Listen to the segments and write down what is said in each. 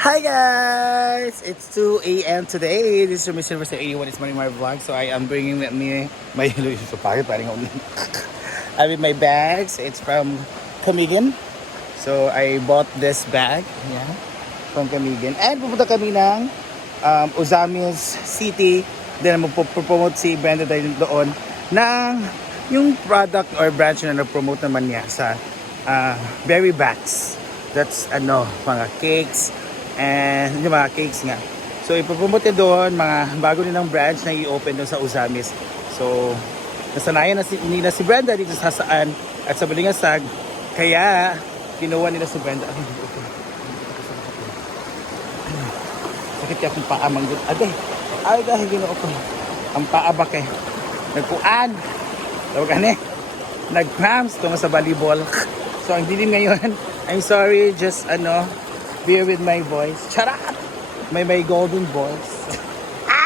Hi guys! It's 2 a.m. today. This is Mr. Mr. 81. It's Money My Vlog. So I am bringing with me my so pagod parang ako. I have my bags. It's from Camigan. So I bought this bag. Yeah. From Camigan. And pupunta kami ng um, Ozamis City. Then magpo-promote si Brenda tayo doon ng yung product or branch na nag-promote naman niya sa uh, Berry Bats. That's ano, mga cakes and yung mga cakes nga. So ipopromote niya doon, mga bago nilang branch na i-open doon sa Uzamis. So nasanayan na si, nila si Brenda dito sa saan at sa Balingasag. Kaya kinuha nila si Brenda. Ay, hindi ko. Sakit kaya paa manggut. Aday, ay dahil ginoo ko. Ang paa ba kay? Nagkuan. Tawag ani. Nag-cramps tungo sa volleyball. So ang dilim ngayon. I'm sorry, just ano, bear with my voice. Charot! May may golden voice.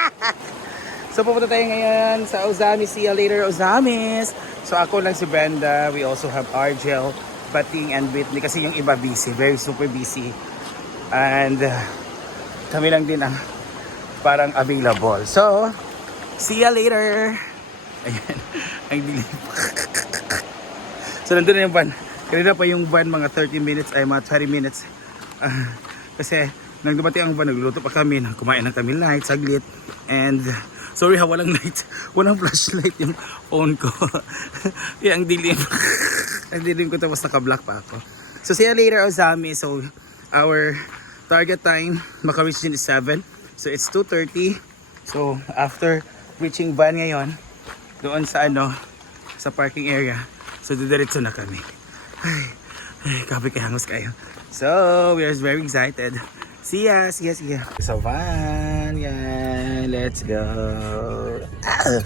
so pupunta tayo ngayon sa Ozamis. See you later, Ozamis. So ako lang si Brenda. We also have Argel, Bating, and Whitney. Kasi yung iba busy. Very super busy. And uh, kami lang din ang parang available. So, see you later. Ayan. Ang dilim. so nandun na yung van. Kanina pa yung van mga 30 minutes ay mga 20 minutes. Kasi nang dumating ang van, nagluluto pa kami. Kumain lang kami light, saglit. And sorry ha, walang light. Walang flashlight yung phone ko. Kaya ang dilim. ang dilim ko tapos naka-block pa ako. So see you later, Ozami. So our target time, maka-reach din is 7. So it's 2.30. So after reaching van ngayon, doon sa ano, sa parking area. So didiretso na kami. Ay, ay kape kay hangos kayo. So, we are very excited. See ya, see ya, see ya. Sa van, yan. Let's go. Ah!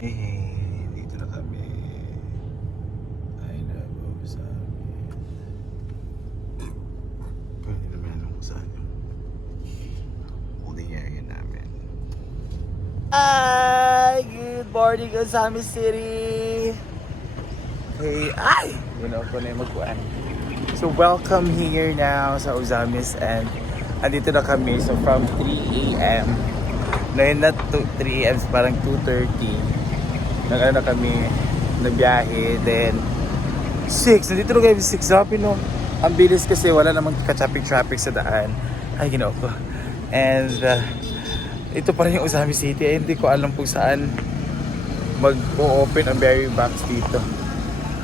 Hey, dito na kami. I love Usami. Pwede naman anong saan yung holding area namin. Hi! Good morning, Usami City! Hey, ay! Yun ako na yung magkuhan. So, welcome here now sa Uzamis and andito na kami. So, from 3 a.m. Ngayon na to- 3 a.m. parang 2.30. Nag-ano na kami, nagbiyahe. Then, 6. Nandito na kami 6. Sabi no, ang bilis kasi wala namang ka-traffic-traffic sa daan. Ay, ginawa ko. And, uh, ito pa rin yung Uzami City. Eh, hindi ko alam kung saan mag-open ang berry box dito.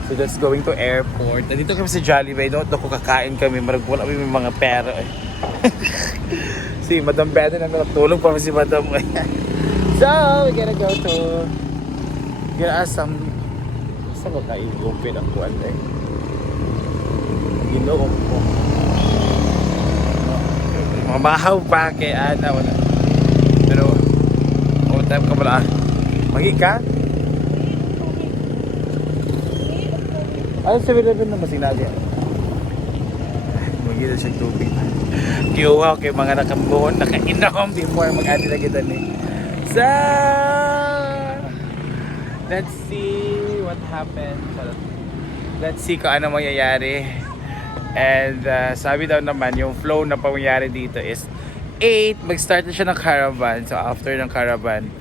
So that's going to airport. Nandito kami sa Jollibee. Doon ako kakain kami. Marag wala kami mga pera eh. si Madam Beda na natulog pa si Madam. so, we gotta go to... Gonna ask some... Saan ko kayo-open ang kuwan eh? Ginoo ko. Mamahaw pa kay Ana. Wala. Pero, all time ka pala. Magi ka? Ano sa 7-Eleven naman sinabi? Magi na siya tubig. Kiuha kay mga nakambuhon, nakainom before mag-adi na kita ni. So, let's see what happens. Let's see kung ano mangyayari. And uh, sabi daw naman, yung flow na pangyayari dito is 8, mag-start na siya ng caravan. So after ng caravan,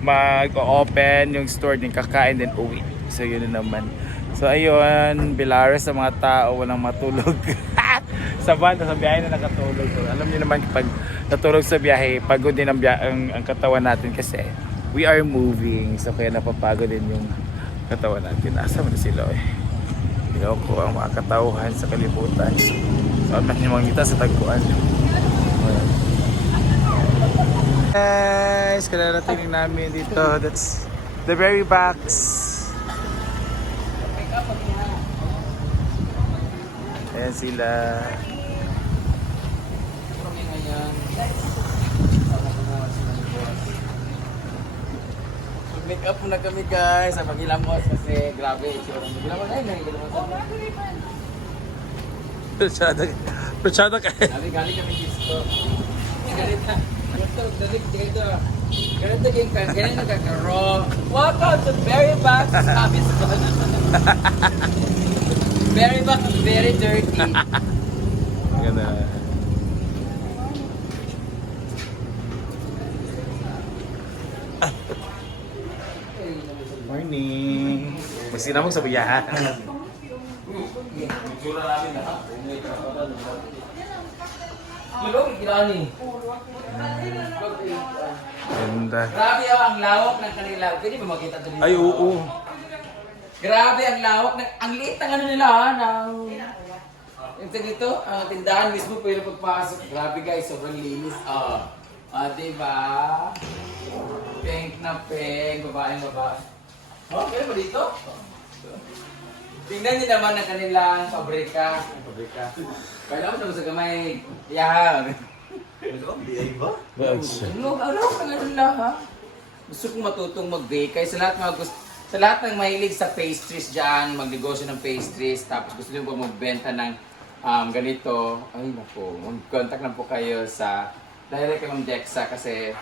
mag-open yung store din, kakain din uwi. So yun na naman. So ayun, bilaras sa mga tao, walang matulog. sa van, sa biyahe na nakatulog. So, alam niyo naman pag natulog sa biyahe, pagod din ang, ang, ang katawan natin kasi we are moving. So kaya napapagod din yung katawan natin. Asa mo na sila eh. Ilaw ko ang mga katauhan sa kalibutan. So, amat niyo mga sa tagpuan. Guys, kalarating namin dito. That's the very box. Ayan sila. Make up muna kami guys sa pagilamos kasi grabe itsura mo. Gilamos ay nagilamos ako. Prasyada, prasyada ka. Gali-gali kami disco. Ganito. Gusto dalik dito. Ganito yung ganito kakaro. Welcome to Berry Box Office. Very back, very dirty. Ganda. Morning. Mesti namang sa buyahan. Itsura namin na ha. Tulog, ni. Ganda. Grabe oh, ang lawak ng kanila. Pwede ba makita ito? Ay, oo. Grabe ang lawak ng ang liit ng ano nila ha, ng ito dito, ang tindahan mismo pwede pagpasok. Grabe guys, sobrang linis. Ah, ah diba? Pink na pink, babaeng babae. Oh, pwede ba dito? Tingnan niyo naman ang kanilang pabrika. Ang pabrika. Kaya mo naman sa gamay. Yan. Bags siya. Ano, ano, ano nila ha? Gusto kong matutong mag-bake. Kaya sa lahat mga gusto, sa lahat ng mahilig sa pastries dyan, magnegosyo ng pastries, tapos gusto nyo po magbenta ng um, ganito, ay naku, mag-contact lang po kayo sa direct kay Ma'am Dexa kasi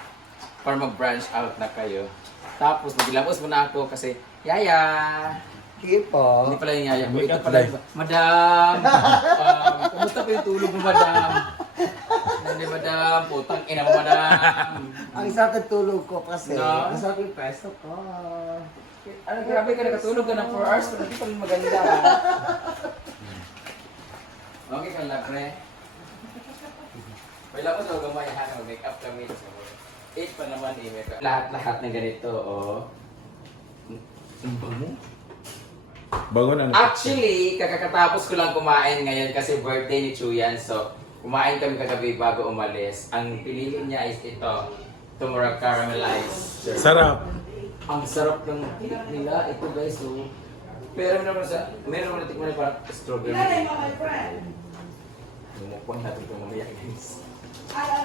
para mag-branch out na kayo. Tapos magilamos muna ako kasi, Yaya! Sige po. Hindi pala yung yaya ko. Wake Ito pala yung, Madam! um, kumusta po yung tulog mo, Madam? Hindi, Madam. Putang ina mo, Madam. Ang sakit tulog ko kasi. No? Ang sakit peso ko. Ano, grabe ka nakatulog ka ng 4 hours, pero hindi pa rin maganda. okay ka lang, pre. Wala ko sa gamay ha, mag-make up kami. So, 8 pa naman eh. may- Lahat-lahat ng ganito, oh. Ang bango. Bago na. Actually, kakatapos ko lang kumain ngayon kasi birthday ni Chuyan. So, kumain kami kagabi bago umalis. Ang pinili niya is ito. Tumurag caramelized. Sarap. Ang sarap ng cake nila. Ito guys, so... Pero meron sa... Meron naman natin parang strawberry. Mumukbang natin ito mamaya guys.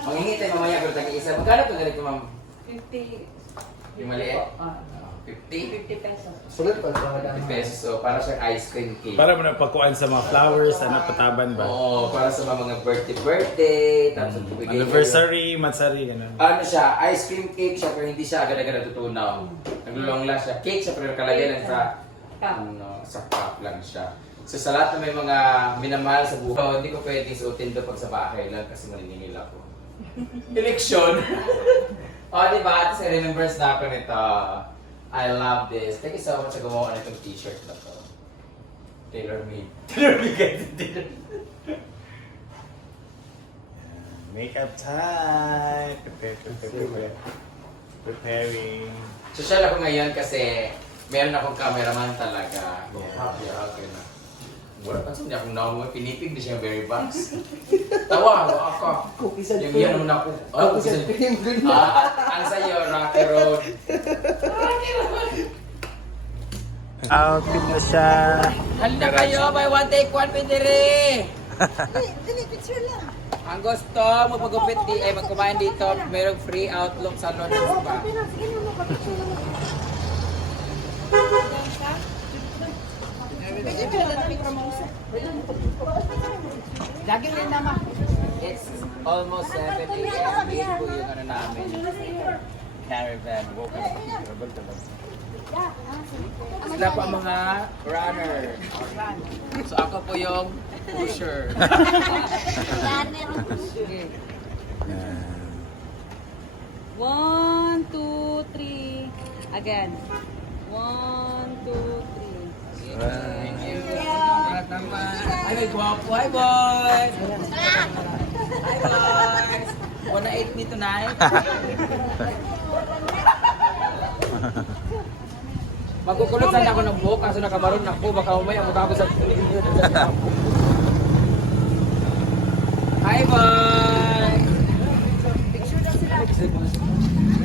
Mangingi tayo mamaya pero tagi isa. Magkano ito ganito ma'am? 50. Yung maliit? Ah, 50? 50 pesos. Sulit pa sa 50 pesos. So, para siyang ice cream cake. Para mo na pagkuhan sa mga flowers, ano, pataban ba? Oo, para sa mga birthday-birthday. Tapos mm. bibigay Anniversary, matsari, gano'n. Ano siya, ice cream cake siya pero hindi siya agad-agad natutunaw. Naglulongla siya. Cake siya pero nakalagay lang sa ano, sa cup lang siya. So sa lahat na may mga minamahal sa buhay, hindi ko pwedeng suotin doon pag sa bahay lang kasi maniningil ako. Eleksyon! o, oh, di ba? At sa remembrance na ako nito. I love this. Thank you so much sa gumawa na itong t-shirt na to. Tailor made. Tailor made guys. Tailor Makeup time. Prepare, prepare, prepare. Preparing. Social ako ngayon kasi meron akong cameraman talaga. Yeah. Happy okay na. Wala pa siya akong naungo, pinipig na siya very box. Tawa, wala ako. Cookies and Yung yan naman ako. Oh, Cookies and cream. Ah, ang sa'yo, Rocky Road. Outfit na siya. Handa kayo, by one take one pindiri. Dili, picture lang. Ang gusto, magpagupit di, ay magkumain dito, merong free outlook sa London Spa. Sige na, sige na, picture lang. Picture lang, picture mo. Lagi rin naman. It's almost 7 a.m. Late po yung ano namin. Caravan. Woke up. Sila pa ang mga runner. So ako po yung pusher. One, two, three. Again. One, two, three. Thank Para naman. Ay, may gwapo. Hi, boys! Hi, boys! Wanna eat me tonight? Magkukulot sana ako ng buhok kaso nakamaroon ako. Baka umaya mukha ako sa... Hi, boys!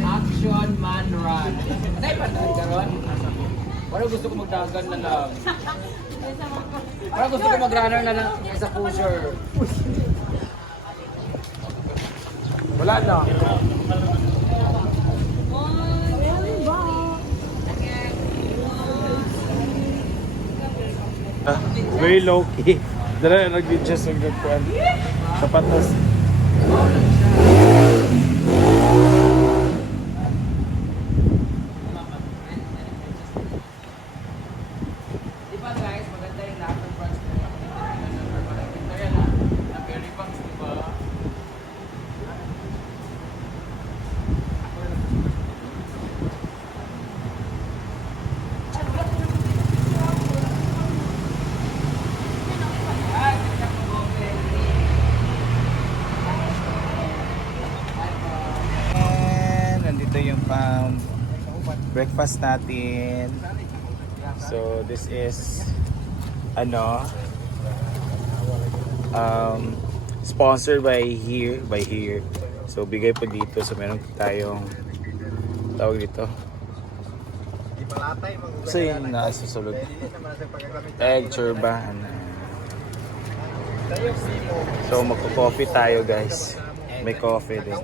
Action man run. Ano yung pandahan ka ron? Parang gusto ko magdagan na lang. Parang gusto ko mag-runner na lang sa pusher. Wala na. Very low key. Dala na nag-adjust ang gagpuan. Kapatas. Di ba guys, maganda yung lahat ng branch na yun. Maganda yan ha. Na very box, di ba? um, breakfast natin. So, this is, ano, um, sponsored by here, by here. So, bigay po dito. So, meron tayong, tawag dito. So, yun na, susunod. Egg churban. So, magko-coffee tayo, guys. May coffee din.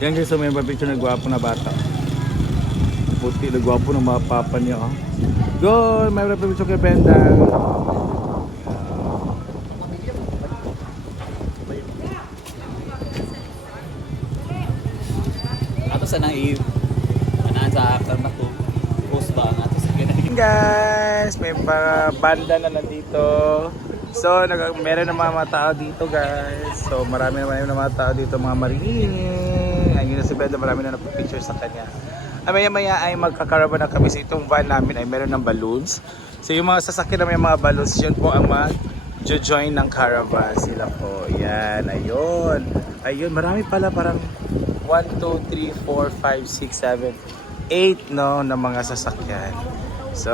Yan guys, so may picture na gwapo na bata. Puti na gwapo ng mga papa niya. Oh. Go! May picture kay Benda. Ato sa i anaan sa after na to. Post ba nga to sa ganun. Guys, may para banda na nandito. So, nag meron ng mga, mga tao dito guys. So, marami naman yung mga tao dito, mga marinig. Ayun na si Benda, marami na nagpipicture sa kanya. Ay, maya maya ay magkakaraban na kami sa itong van namin ay meron ng balloons. So, yung mga sasakyan na may mga balloons, yun po ang mag join ng caravan sila po. Yan, ayun. Ayun, marami pala parang 1, 2, 3, 4, 5, 6, 7, 8 no, na mga sasakyan. So,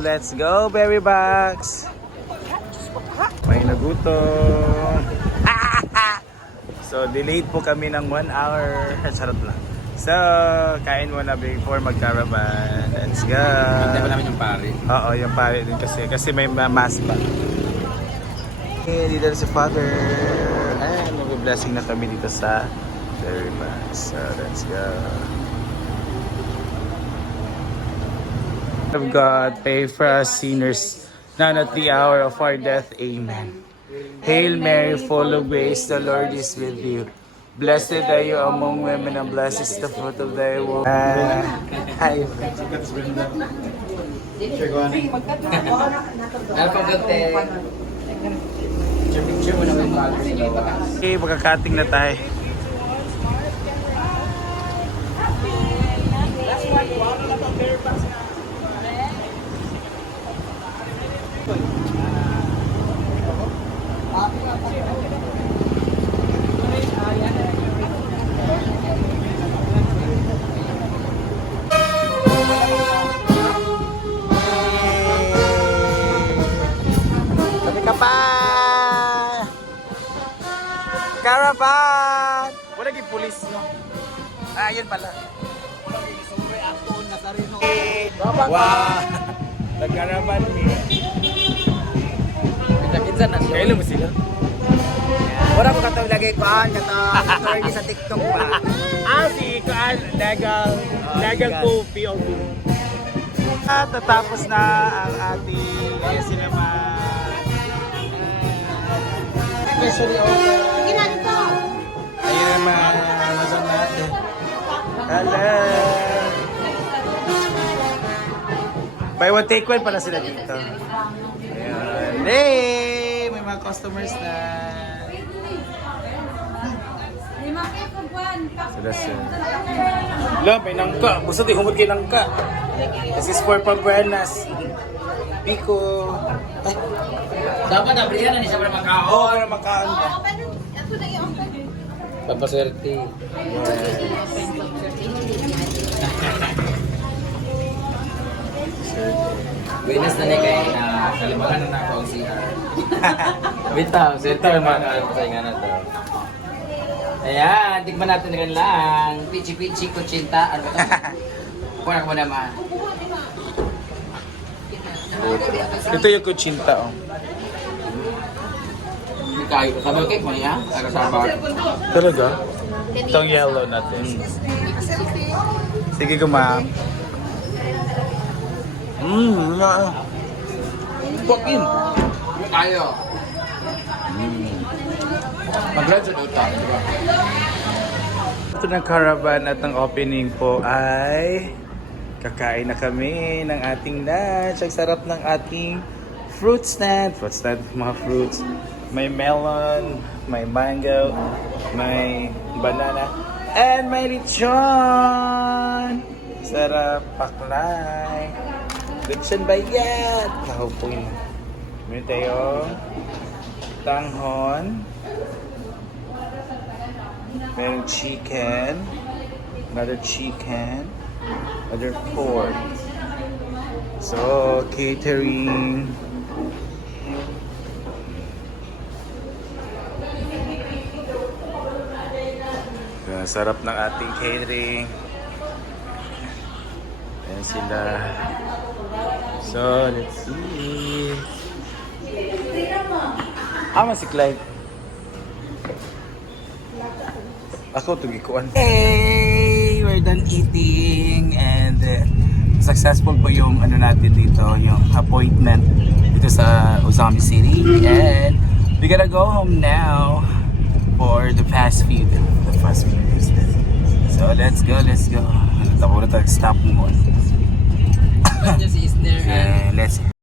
let's go, Berry Box! May nagutom. so, delayed po kami ng 1 hour. Sarap lang. So, kain muna before mag-caravan. Let's go! Hintay pa namin yung pare. Oo, yung pare din kasi. Kasi may ma- mass pa. Eh, dito na si Father. Ayan, mag-blessing na kami dito sa Very Mass. So, let's go. of God, pray for us sinners, now at the hour of our death. Amen. Hail Mary, full of grace, the Lord is with you. Blessed are you among women, and blessed is the fruit of thy womb. Ah, bago sa lawa. Okay, magkakating na tayo. Yun pala. Wow! Nag-caravan eh. Kita-kita na siya. Kailan mo sila? Wala ko katong lagay ko an kata story sa TikTok ba. Ah, si Kaan, legal, legal legal. po, POV. At natapos na ang ating eh, cinema. Especially over. Ayun naman, Amazon natin. Hello! Buy one, take one pala sila dito. Ayun. Hey! May mga customers na. Sila sila. Wala, may nangka. Gusto di humod kay nangka. This is for Pambuenas. Pico. Ay, Dapat nabrihan na ni siya para oo, makaon. para makaon ka. Papaswerte. Buenas na ni kay na kalimangan na ako ang CR. Bitaw, swerte naman ang pasaingan na to. Ayan, tikman natin rin lang. Pichi-pichi kuchinta. Ano ba ito? Kuha ko naman. Ito yung kuchinta, oh. Kayo, sabay cake mo niya? Sabar? Talaga? Itong yellow natin. Sige, kumam. Mmm, nga. Fucking. Tayo. Mag-lunch na ito. Ito ng caravan at ang opening po ay kakain na kami ng ating lunch. Ang sarap ng ating fruit stand. Fruit stand, mga fruits. May melon, may mango, may banana, and may lechon! Sarap paklay. Lechon bayat! Kahupoy na. Meron tayong tanghon. Merong chicken. another chicken, another pork. So, catering. Sarap ng ating catering. Ayan sila. So, let's see. Ah, si Clyde. Ako, tugikuan. Hey! We're done eating and uh, successful po yung ano natin dito, yung appointment dito sa Ozami City and we gotta go home now for the fast food. The fast food business. So let's go, let's go. Ano, tapo na tayo stop mo. Kasama niya si Isner and... Uh, Leslie.